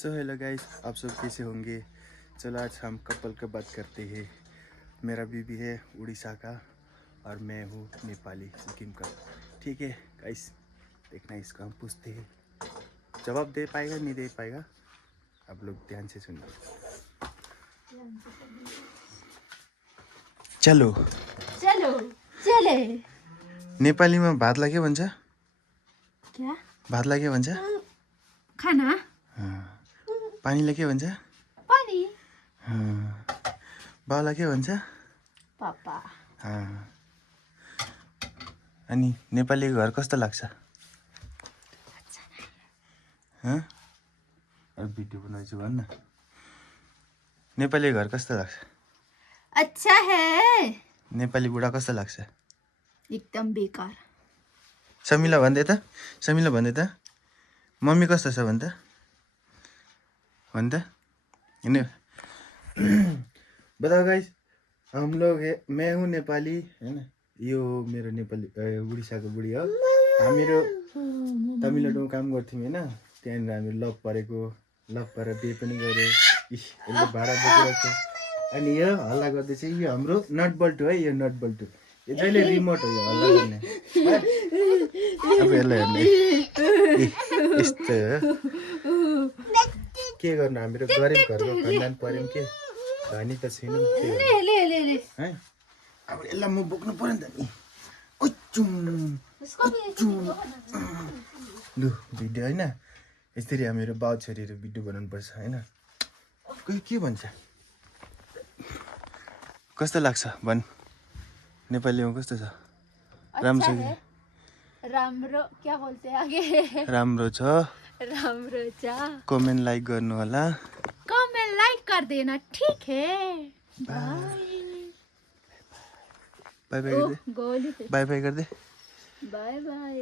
So hello guys, आप सब कैसे होंगे। चलो आज हम कपल का बात करते हैं। मेरा बीबी है उड़ीसा का और मैं हूँ नेपाली सिक्किम का। ठीक है गाइस, देखना इसको हम पूछते हैं, जवाब दे पाएगा नहीं दे पाएगा आप लोग ध्यान से सुनिए। चलो चलो चले। नेपालीमा भातलाई के भन्छ? क्या? भातलाई के भन्छ? खाना। पानीलाई के भन्छ? पानी। बाउलाई के भन्छ? पापा। अनि नेपाली घर कस्तो लाग्छ? भिडियो बनाउँछु भन्न। नेपाली घर कस्तो लाग्छ? अच्छा है। नेपाली बुढा कस्तो लाग्छ? एकदम बेकार। समिला भन्दै त, समिला भन्दै त, मम्मी कस्तो छ भन्छ? बताओ गाइस, हम लोग है, मैं हूँ नेपाली है ना, यो मेरो नेपाली उड़ीसाको बुढी हो। हामीहरू तमिलनाडुमा काम गर्थ्यौँ होइन, त्यहाँनिर हामी लभ परेर बिहे पनि गऱ्यो। यसले भाडा बोकेर छ। अनि यो हल्ला गर्दै चाहिँ यो हाम्रो नट बल्टु है, यो नट बल्टु यो जहिले रिमोट हो यो हल्ला गर्ने। अब यसलाई हेर्ने यस्तो हो, के गर्नु, हामीहरू गरिब घरको खानदान पर्यौँ के, धनी त छैनौँ है। अब यसलाई म बोक्नु पर्यो नि त नि। लु भिडियो होइन, यसरी हामीहरू बाउ छोरीहरू भिडियो बनाउनु पर्छ होइन। कोही के भन्छ, कस्तो लाग्छ भन्, नेपालीमा कस्तो छ? राम्रो छ कि? राम्रो क्या बोलते हैं आगे? राम्रो छ। राम्रो छ। कमेन्ट लाइक गर्नु होला। कमेन्ट लाइक कर देना, ठीक है। बाय बाय बाय गर्दे, बाय बाय गर्दे, बाय बाय।